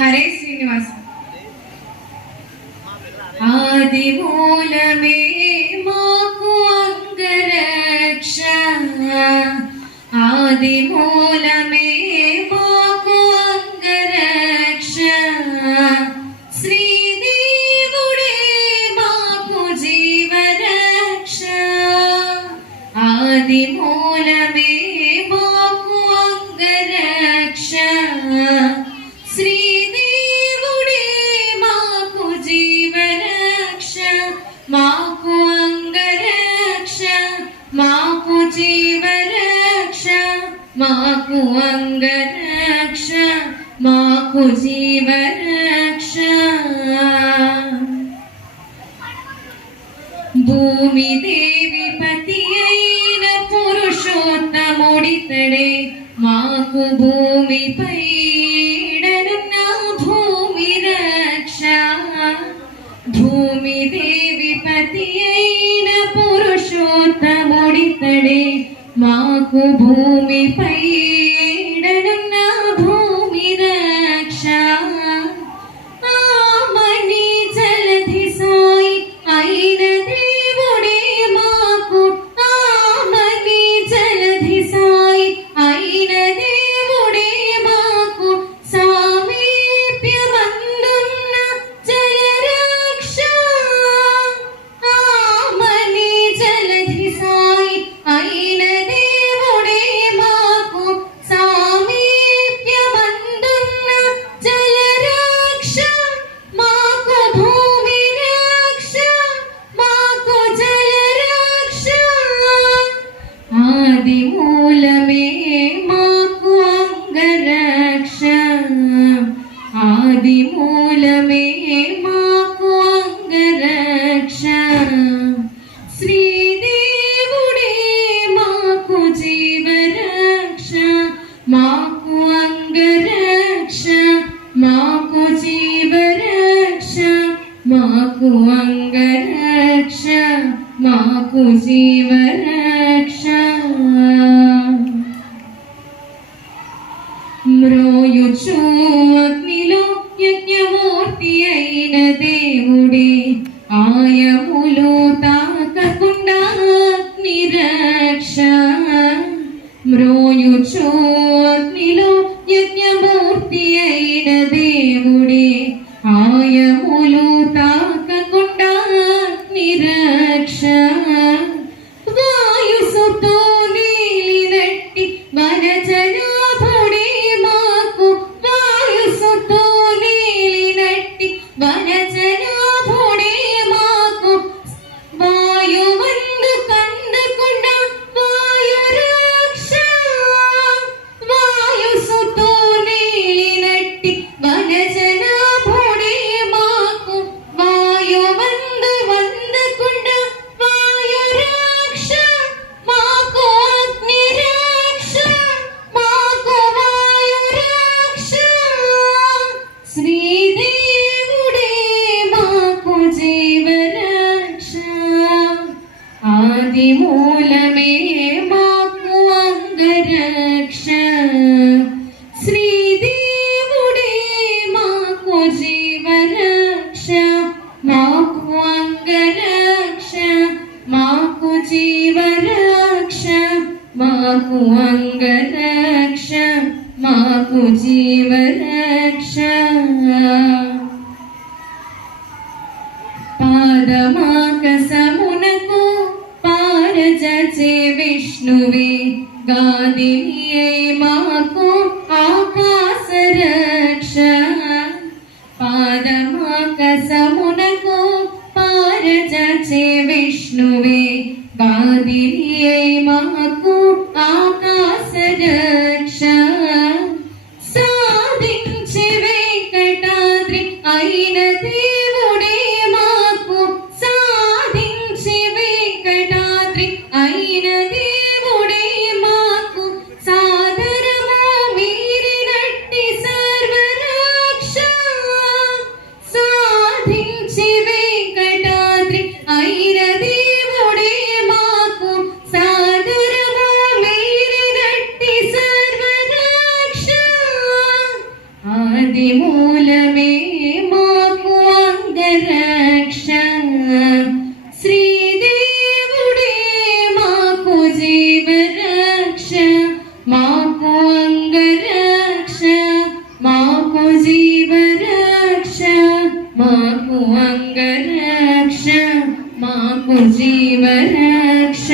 హరే శ్రీనివాస. ఆది మూలమే మాకు అంగరక్ష, ఆది మూలమే మాకు అంగరక్ష, శ్రీదేవుడే మాకు జీవరక్ష. ఆది మూలమే మాకు అంగరక్ష, శ్రీదేవుడే మాకు జీవరక్ష. మాకు అంగరక్ష, మాకు జీవరక్ష, మాకు అంగరక్ష, మాకు జీవరక్ష. భూమి దేవి పతి అయిన పురుషోత్తముడితడే మాకు భూమిపై ఈడనున్న భూమి రక్ష. భూమి దేవి పతి అయిన పురుషోత్తముడితడే మాకు భూమిపై ఈడనున్న భూమి రక్ష. ఆమని జలధి సాయి అయిన దేవుడే మాకు, ఆమని జలధి సాయి అయిన దేవుడే మాకు సామీప్యమందున్న జలరక్ష. ఆమని జలధి సాయి అయిన దేవుడే మాకు సామీప్యమందున్న జలరక్ష. మాకు భూమి రక్ష, మాకు జలరక్ష. ఆది మూలమే మాకు అంగరక్ష, ఆది మూలమే మాకు అంగరక్ష, శ్రీదేవుడే మాకు జీవరక్ష. మాకు అంగరక్ష, మాకు జీవరక్ష, మాకు అంగరక్ష, మాకు జీవరక్ష. మ్రోయుచు అగ్నిలో యజ్ఞమూర్తి అయిన దేవుడే ఆయములు తాకకుండా అగ్ని రక్ష. మ్రోయుచు అగ్నిలో యజ్ఞమూర్తి అయిన దేవుడే ఆయములు తాకకుండా అగ్ని రక్ష. వాయుసుతో నీలినట్టి వనజనాభుడే మాకు, వాయుసుతో నీలినట్టి వనజనాభుడే మాకు వాయువందు కందకుండా వాయురక్ష. వాయుసుతో నీలినట్టి వనజనాభుడే మాకు వాయువందు వందకుండా వాయురక్ష. మాకు అగ్ని రక్ష, మాకు వాయురక్ష, శ్రీదేవుడే మాకు జీవరక్ష. ఆది మూలమే మాకు అంగరక్ష, శ్రీదేవుడే మాకు జీవరక్ష. మాకు అంగరక్ష, మాకు జీవరక్ష, మాకు అంగరక్ష, మాకు జీవరక్ష. పాదమాకసమునకు పారజచే విష్ణువే గాదినియే మాకు ఆకాశ రక్ష. పాదమాకసమునకు పారజచే విష్ణువే గాదినియే మాకు ఆకాశ రక్ష. సాధించే వెంకటాద్రి అయిన దేవుడే మాకు, సాధించే వెంకటాద్రి అయిన దేవుడే మాకు సాదరము మీరినట్టి సర్వరక్ష. సాధించే వెంకటాద్రి అయిన దేవుడే మాకు సాదరము మీరినట్టి సర్వరక్ష. ఆది మూల మాకు జీవరక్ష